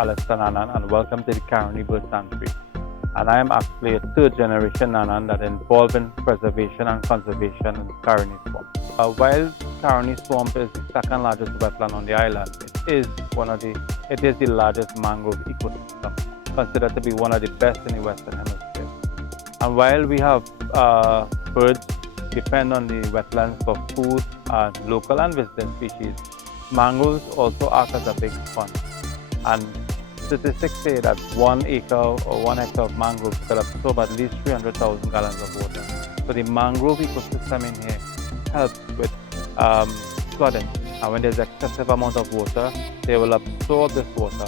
Alistair Nanan, and welcome to the CARONI Bird Sanctuary. And I am actually a third generation Nanan that involved in preservation and conservation in the CARONI swamp. While CARONI swamp is the second largest wetland on the island, it is the largest mangrove ecosystem, considered to be one of the best in the Western Hemisphere. And while we have birds depend on the wetlands for food, local and visiting species, mangroves also act as a big sponge. And statistics say that 1 acre or 1 hectare of mangroves could absorb at least 300,000 gallons of water. So the mangrove ecosystem in here helps with flooding. And when there's excessive amount of water, they will absorb this water,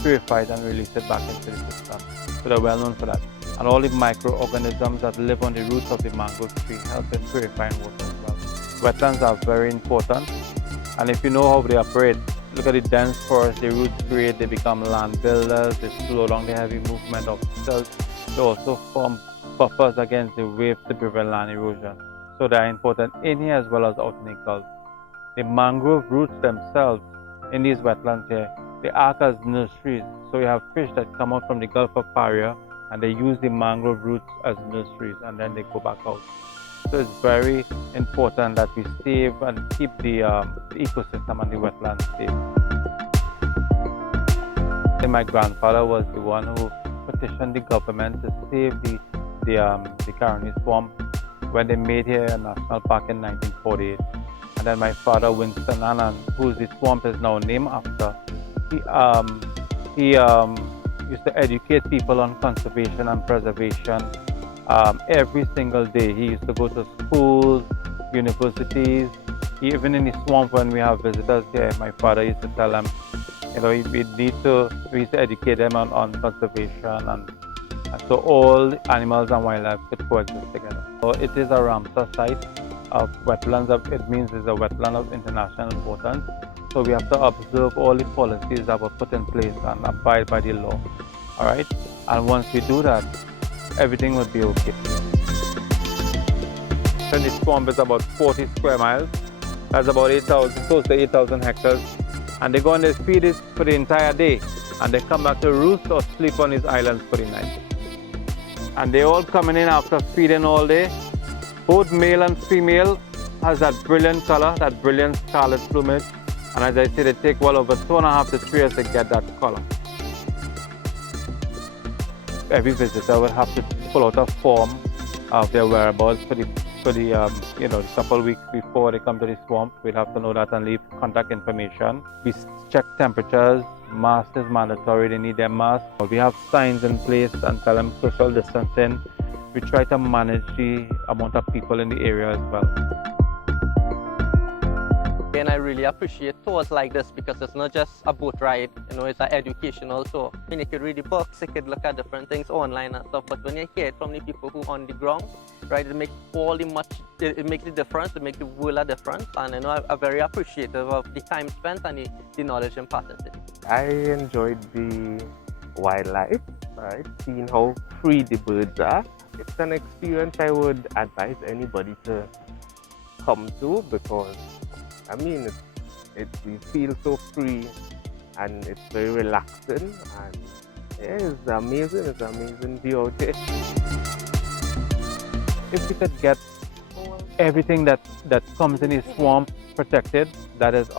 purify it, and release it back into the system. So they're well known for that. And all the microorganisms that live on the roots of the mangrove tree help in purifying water as well. Wetlands are very important. And if you know how they operate, look at the dense forest, the roots create, they become land builders, they slow down the heavy movement of silt. They also form buffers against the waves to prevent land erosion. So they are important in here as well as out in the Gulf. The mangrove roots themselves in these wetlands here, they act as nurseries. So you have fish that come out from the Gulf of Paria and they use the mangrove roots as nurseries and then they go back out. So it's very important that we save and keep the ecosystem and the wetlands safe. My grandfather was the one who petitioned the government to save the CARONI swamp when they made here a national park in 1948. And then my father, Winston Nanan, who the swamp is now named after, he used to educate people on conservation and preservation. Every single day he used to go to schools, universities. Even in the swamp when we have visitors here, my father used to tell them, we used to educate them on conservation and so all animals and wildlife could coexist together. So it is a Ramsar site of wetlands. It means it's a wetland of international importance. So we have to observe all the policies that were put in place and abide by the law. All right, and once we do that, everything will be okay. And the swamp is about 40 square miles. That's about 8,000, close to 8,000 hectares. And they go and they feed it for the entire day. And they come back to roost or sleep on these islands for the night. And they all coming in after feeding all day. Both male and female has that brilliant color, that brilliant scarlet plumage. And as I say, they take well over 2.5 to 3 years to get that color. Every visitor will have to pull out a form of their whereabouts for the couple weeks before they come to the swamp. We'll have to know that and leave contact information. We check temperatures. Mask is mandatory. They need their mask. We have signs in place and tell them social distancing. We try to manage the amount of people in the area as well. And I really appreciate tours like this because it's not just a boat ride, it's an educational tour. You could read the books, you could look at different things online and stuff, but when you hear it from the people who are on the ground, right, it makes it makes a difference, it makes the world a difference, and I'm very appreciative of the time spent and the knowledge imparted. I enjoyed the wildlife, right, seeing how free the birds are. It's an experience I would advise anybody to come to because we feel so free and it's very relaxing and it's amazing view out here. If we could get everything that comes in the swamp protected, that's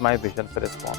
my vision for the swamp.